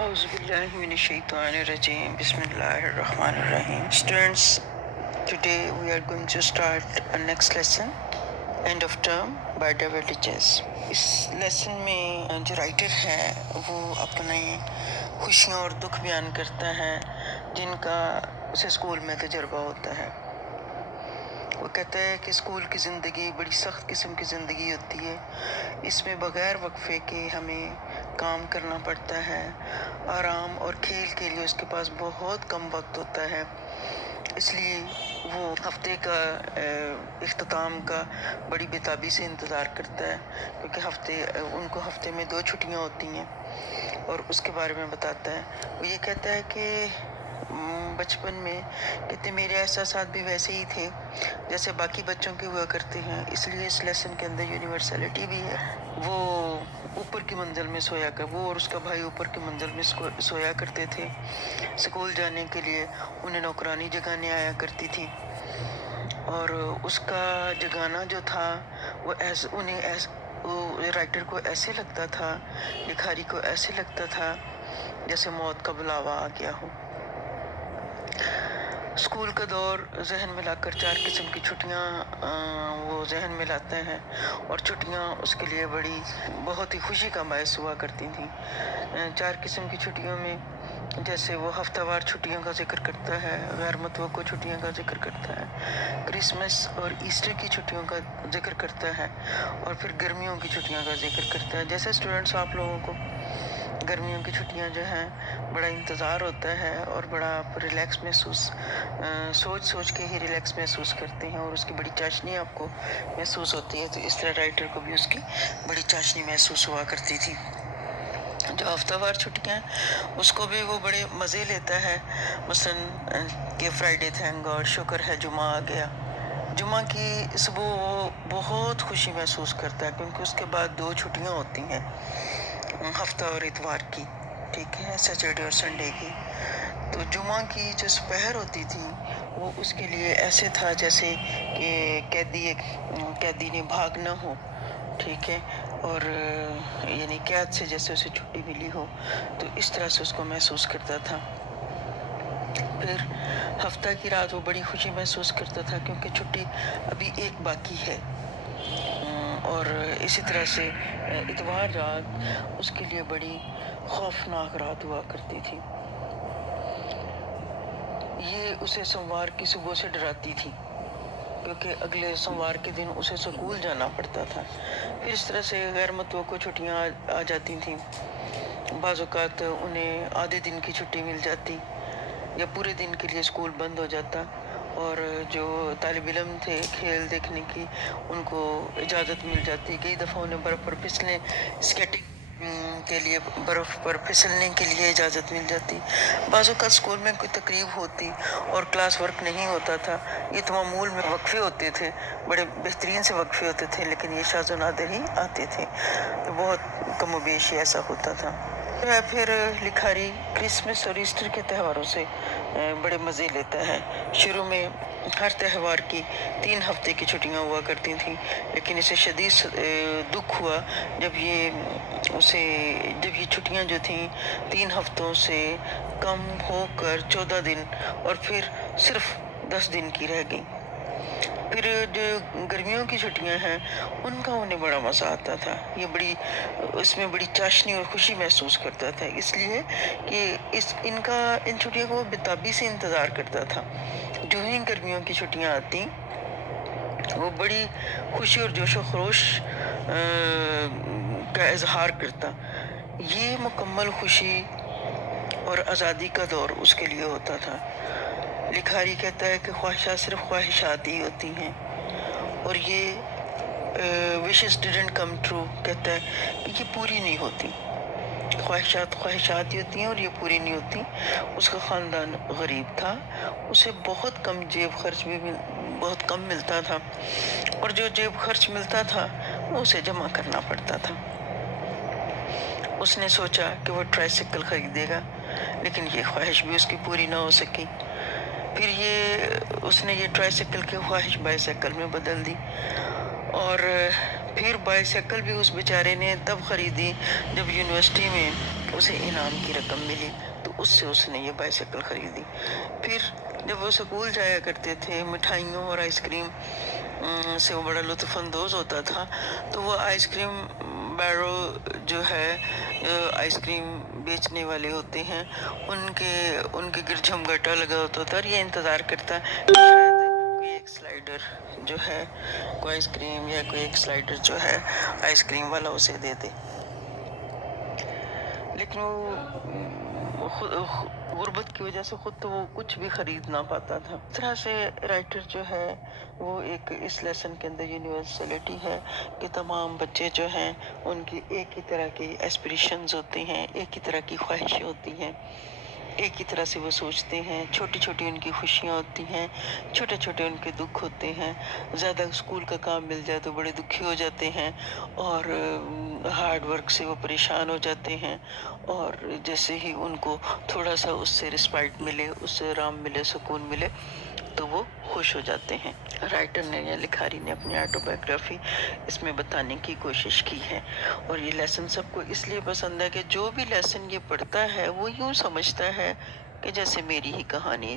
أعوذ بالله من الشيطان الرجيم بسم الله الرحمن الرحيم. Students, today we are going to start a next lesson, End of Term by David Liches. इस लेसन में जो राइटर है वो अपने खुशियों और दुख बयान करता है जिनका उसे स्कूल में तजर्बा होता है। वो कहता है कि स्कूल की ज़िंदगी बड़ी सख्त किस्म की ज़िंदगी होती है। इसमें बग़ैर वक्फे के हमें काम करना पड़ता है। आराम और खेल के लिए उसके पास बहुत कम वक्त होता है, इसलिए वो हफ्ते का इख्तिताम का बड़ी बेताबी से इंतज़ार करता है, क्योंकि उनको हफ्ते में 2 छुट्टियाँ होती हैं। और उसके बारे में बताता है। वो ये कहता है कि बचपन में कहते मेरे एहसासात भी वैसे ही थे जैसे बाकी बच्चों के हुआ करते हैं, इसलिए इस लेसन के अंदर यूनिवर्सलिटी भी है। वो ऊपर की मंजिल में वो और उसका भाई ऊपर की मंजिल में सोया करते थे। स्कूल जाने के लिए उन्हें नौकरानी जगाने आया करती थी, और उसका जगाना जो था वो राइटर को ऐसे लगता था, लिखारी को ऐसे लगता था जैसे मौत का बुलावा आ गया हो। स्कूल का दौर जहन में लाकर 4 किस्म की छुट्टियाँ वो जहन में लाते हैं, और छुट्टियाँ उसके लिए बहुत ही खुशी का बायस हुआ करती थी। 4 किस्म की छुट्टियों में जैसे वो हफ्तावार छुट्टियों का जिक्र करता है, गैर मुतवक्को छुट्टियों का जिक्र करता है, क्रिसमस और ईस्टर की छुट्टियों का जिक्र करता है, और फिर गर्मियों की छुट्टियों का जिक्र करता है। जैसे स्टूडेंट्स आप लोगों को गर्मियों की छुट्टियां जो हैं बड़ा इंतज़ार होता है और बड़ा आप रिलैक्स सोच के ही रिलैक्स महसूस करते हैं, और उसकी बड़ी चाशनी आपको महसूस होती है। तो इस तरह राइटर को भी उसकी बड़ी चाशनी महसूस हुआ करती थी। जो हफ्तावार छुट्टियाँ हैं उसको भी वो बड़े मज़े लेता है। मसलन कि फ्राइडे थैंक गॉड, शुक्र है जुमा आ गया। जुमा की सुबह वो बहुत खुशी महसूस करता है, क्योंकि उसके बाद 2 छुट्टियाँ होती हैं, हफ्ता और इतवार की, ठीक है, सैटरडे और संडे की। तो जुमा की जो दोपहर होती थी वो उसके लिए ऐसे था जैसे कि कैदी ने भागना हो, ठीक है, और यानी कैद से जैसे उसे छुट्टी मिली हो, तो इस तरह से उसको महसूस करता था। फिर हफ्ता की रात वो बड़ी खुशी महसूस करता था, क्योंकि छुट्टी अभी एक बाकी है। और इसी तरह से इतवार रात उसके लिए बड़ी खौफनाक रात हुआ करती थी। ये उसे सोमवार की सुबह से डराती थी, क्योंकि अगले सोमवार के दिन उसे स्कूल जाना पड़ता था। फिर इस तरह से गैर मुतवक्को छुट्टियाँ आ जाती थीं। बाज़ औक़ात उन्हें आधे दिन की छुट्टी मिल जाती, या पूरे दिन के लिए स्कूल बंद हो जाता, और जो तालिब इल्म थे खेल देखने की उनको इजाज़त मिल जाती। कई दफ़ा उन्हें बर्फ़ पर फिसलने स्केटिंग के लिए बर्फ़ पर फिसलने के लिए इजाज़त मिल जाती। बाज़ औक़ात स्कूल में कोई तकरीब होती और क्लास वर्क नहीं होता था। ये तो मामूल में वक्फ़े होते थे, बड़े बेहतरीन से वक्फ़े होते थे, लेकिन ये शाज़ व नादिर ही आते थे, तो बहुत कम व बेश ऐसा होता था। फिर लिखारी क्रिसमस और ईस्टर के त्योहारों से बड़े मज़े लेता है। शुरू में हर त्यौहार की 3 हफ्ते की छुट्टियां हुआ करती थीं, लेकिन इसे शदीद दुख हुआ जब ये छुट्टियां जो थीं 3 हफ्तों से कम होकर 14 दिन और फिर सिर्फ 10 दिन की रह गई। फिर जो गर्मियों की छुट्टियां हैं उनका उन्हें बड़ा मज़ा आता था। इसमें बड़ी चाशनी और खुशी महसूस करता था, इसलिए कि इन छुट्टियों को वो बेताबी से इंतज़ार करता था। जो ही गर्मियों की छुट्टियां आती वो बड़ी खुशी और जोश व खरोश का इजहार करता। ये मुकम्मल खुशी और आज़ादी का दौर उसके लिए होता था। लिखारी कहता है कि ख्वाहिशात सिर्फ ख्वाहिशात ही होती हैं, और ये विशेस डिडंट कम ट्रू, कहता है कि ये पूरी नहीं होती। ख्वाहिशात ख्वाहिशात ही होती हैं और ये पूरी नहीं होती। उसका ख़ानदान गरीब था, उसे बहुत कम जेब खर्च भी बहुत कम मिलता था, और जो जेब खर्च मिलता था वो उसे जमा करना पड़ता था। उसने सोचा कि वो ट्राइसिकल खरीदेगा, लेकिन ये ख्वाहिश भी उसकी पूरी ना हो सकी। फिर उसने ये ट्राइसाइकिल की ख्वाहिश बाईसाइकिल में बदल दी, और फिर बाईसाइकिल भी उस बेचारे ने तब खरीदी जब यूनिवर्सिटी में اسے انعام کی رقم ملی تو اس سے اس نے یہ بائیسیکل خریدی۔ پھر جب وہ سکول جایا کرتے تھے، مٹھائیوں اور آئس کریم سے وہ بڑا لطف اندوز ہوتا تھا، تو وہ آئس کریم بیرو جو ہے آئس کریم بیچنے والے ہوتے ہیں، ان کے گر جھمگٹا لگا ہوتا تھا اور یہ انتظار کرتا کہ شاید کوئی ایک سلائیڈر جو ہے، کوئی آئس کریم یا کوئی ایک سلائیڈر جو ہے آئس کریم والا اسے دے دے۔ لیکن وہ غربت کی وجہ سے خود تو وہ کچھ بھی خرید نہ پاتا تھا۔ اس طرح سے رائٹر جو ہے وہ ایک اس لیسن کے اندر یونیورسلٹی ہے کہ تمام بچے جو ہیں ان کی ایک ہی طرح کی ایسپریشنز ہوتی ہیں، ایک ہی طرح کی خواہشیں ہوتی ہیں، ایک ہی طرح سے وہ سوچتے ہیں، چھوٹی چھوٹی ان کی خوشیاں ہوتی ہیں، چھوٹے چھوٹے ان کے دکھ ہوتے ہیں۔ زیادہ اسکول کا کام مل جائے تو بڑے دکھی ہو جاتے ہیں اور ہارڈ ورک سے وہ پریشان ہو جاتے ہیں، اور جیسے ہی ان کو تھوڑا سا اس سے رسپائٹ ملے، اس سے آرام ملے، سکون ملے تو وہ خوش ہو جاتے ہیں۔ رائٹر نے یا لکھاری نے اپنی آٹوبایوگرافی اس میں بتانے کی کوشش کی ہے، اور یہ لیسن سب کو اس لیے پسند ہے کہ جو بھی لیسن یہ پڑھتا ہے وہ یوں سمجھتا ہے کہ جیسے میری ہی کہانی